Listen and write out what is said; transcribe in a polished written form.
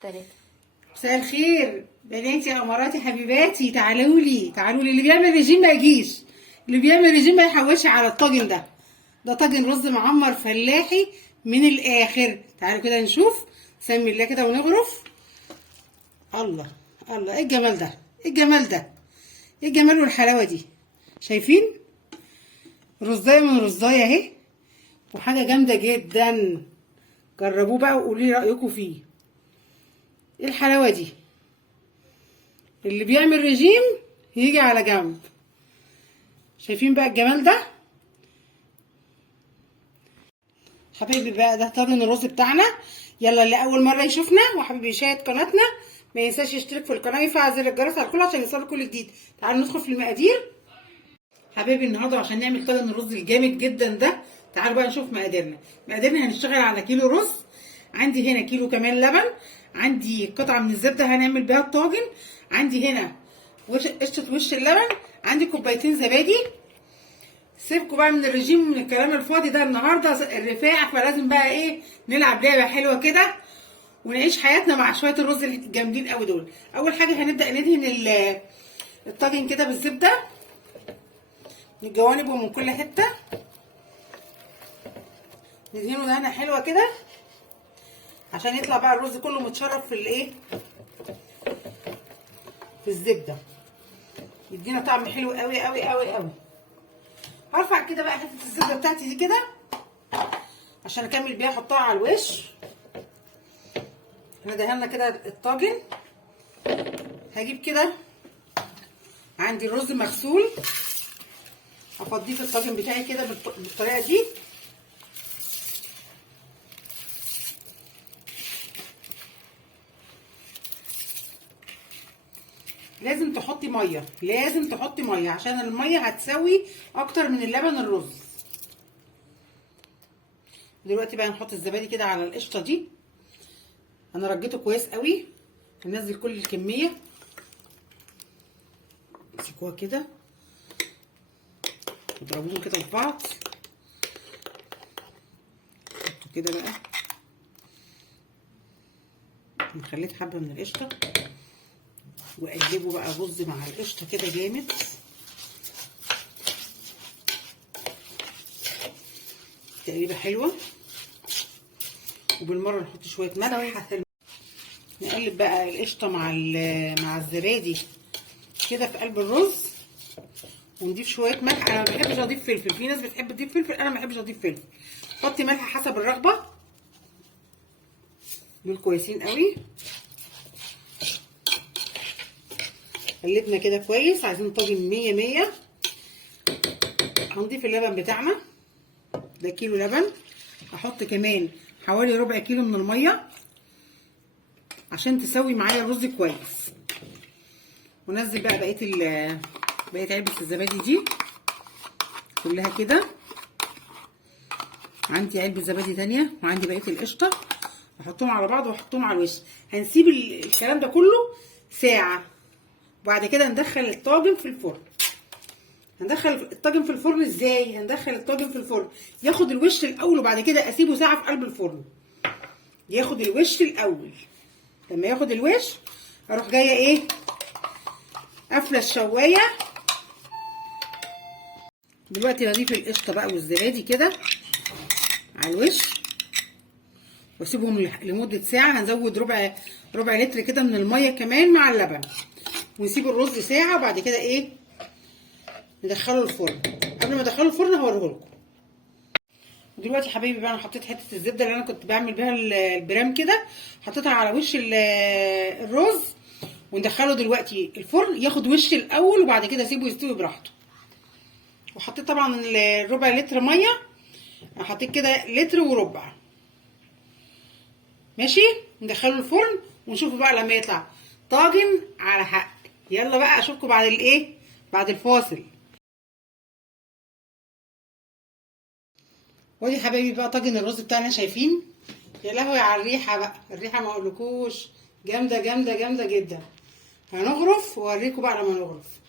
تلاتة. مساء الخير بناتي اماراتي حبيباتي، تعالوا لي تعالوا لي. اللي بيعمل ريجيم ما يجيش، اللي بيعمل ريجيم ما يحوش على الطاجن ده. ده طاجن رز معمر فلاحي من الاخر. تعالوا كده نشوف. سمي الله كده ونغرف. الله الله، ايه الجمال ده، ايه الجمال ده، ايه الجمال والحلاوه دي. شايفين رزايه من رزايه اهي، وحاجه جامده جدا. جربوه بقى وقولوا لي رايكم فيه. ايه الحلاوه دي. اللي بيعمل رجيم يجي على جنب. شايفين بقى الجمال ده حبايبي. بقى ده طاجن الرز بتاعنا. يلا اللي اول مره يشوفنا وحابب يشاهد قناتنا ما ينساش يشترك في القناه ويفعل زر الجرس على الكل عشان يوصله كل جديد. تعالوا ندخل في المقادير حبايبي النهارده عشان نعمل طاجن الرز الجامد جدا ده. تعالوا بقى نشوف مقاديرنا. هنشتغل على كيلو رز، عندي هنا كيلو كمان لبن، عندي قطعه من الزبده هنعمل بيها الطاجن، عندي هنا قشطه وش اللبن، عندي كوبايتين زبادي. سيبكوا بقى من الرجيم ومن الكلام الفاضي ده، النهارده الرفاع فلازم بقى ايه نلعب لعبه حلوه كده ونعيش حياتنا مع شويه الرز الجامدين قوي دول. اول حاجه هنبدا ندهن الطاجن كده بالزبده من الجوانب ومن كل حته. ندهنه دهنه حلوه كده عشان يطلع بقى الرز كله متشرب في الايه، في الزبده، يدينا طعم حلو قوي قوي قوي قوي. هرفع كده بقى حته الزبده بتاعتي دي كده عشان اكمل بيها احطها على الوش. احنا دهنا كده الطاجن. هجيب كده عندي الرز مغسول، افضيه في الطاجن بتاعي كده بالطريقه دي. لازم تحطي ميه، لازم تحطي ميه عشان الميه هتسوي اكتر من اللبن الرز. دلوقتي بقى نحط الزبادي كده على القشطه دي. انا رجيته كويس قوي. هننزل كل الكميه، امسكوها كده واضربوهم كده في بعض. حطوا كده بقى، خليت حبه من القشطه وقلبوا بقى الرز مع القشطه كده جامد. تقريبا حلوه. وبالمره نحط شويه ملح. نقلب بقى القشطه مع الزبادي كده في قلب الرز، ونضيف شويه ملح. انا ما بحبش اضيف فلفل، في ناس بتحب تضيف فلفل، انا ما بحبش اضيف فلفل. حطي ملح حسب الرغبه. دول كويسين قوي. قلبنا كده كويس. عايزين طاجن 100 100. هنضيف اللبن بتاعنا ده كيلو لبن. هحط كمان حوالي ربع كيلو من الميه عشان تسوي معايا الرز كويس. وننزل بقى بقيه علبه الزبادي دي كلها كده. عندي علبه زبادي تانية وعندي بقيه القشطه، احطهم على بعض واحطهم على الوش. هنسيب الكلام ده كله ساعه، وبعد كده ندخل الطاجن في الفرن. هندخل الطاجن في الفرن ازاي؟ هندخل الطاجن في الفرن ياخد الوش الاول، وبعد كده اسيبه ساعه في قلب الفرن ياخد الوش الاول. لما ياخد الوش اروح جايه ايه، قافله الشوايه. دلوقتي هضيف القشطه بقى والزبادي كده على الوش واسيبهم لمده ساعه. هنزود ربع لتر كده من الميه كمان مع اللبن، ونسيب الرز ساعه. وبعد كده ايه، ندخله الفرن. قبل ما ادخله الفرن هوريه لكم. دلوقتي حبايبي بقى انا حطيت حته الزبده اللي انا كنت بعمل بيها البرام كده، حطيتها على وش الرز، وندخله دلوقتي الفرن ياخد وش الاول، وبعد كده اسيبه يستوي براحته. وحطيت طبعا ربع لتر ميه. انا حطيت كده لتر وربع. ماشي، ندخله الفرن ونشوفه بقى لما يطلع طاجن على حق. يلا بقى اشوفكم بعد الايه، بعد الفاصل. ودي حبايبي بقى طاجن الرز بتاعنا. شايفين؟ يا لهوي على الريحه بقى، الريحه ما اقولكوش، جامده جامده جامده جدا. هنغرف واوريكم بقى لما نغرف.